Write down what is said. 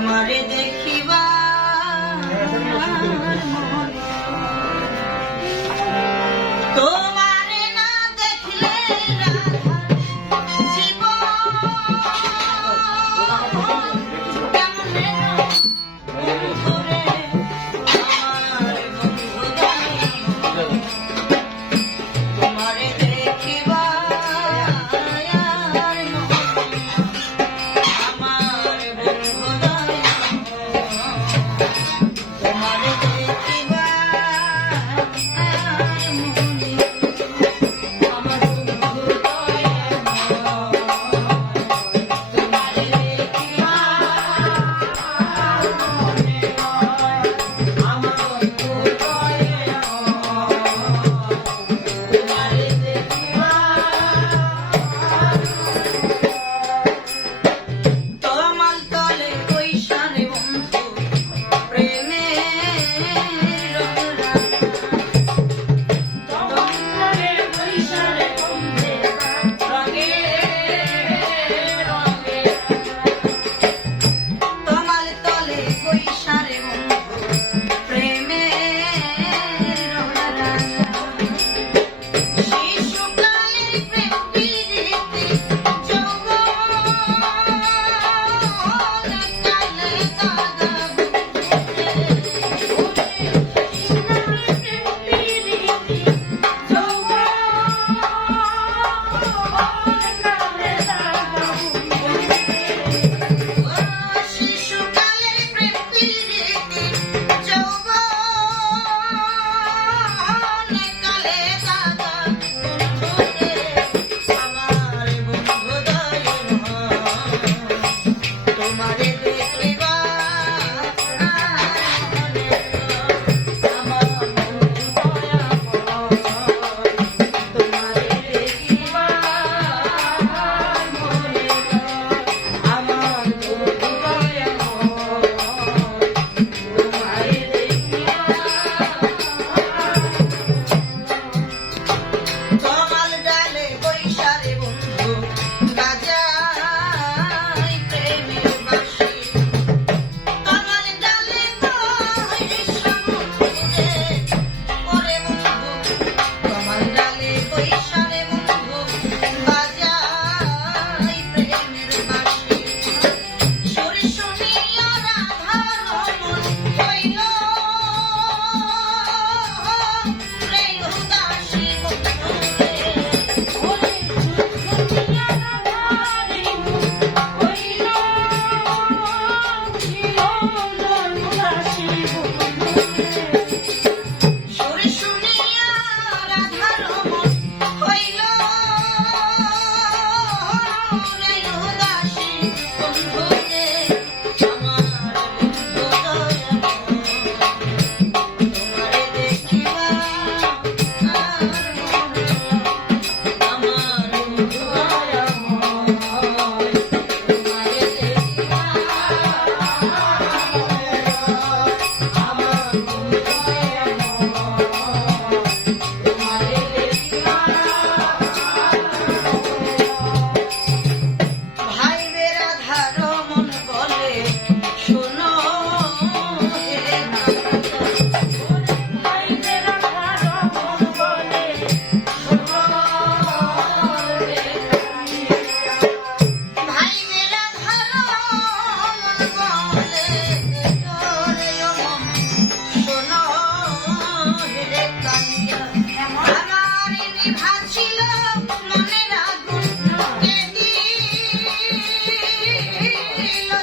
তোমারে দেখিবা You.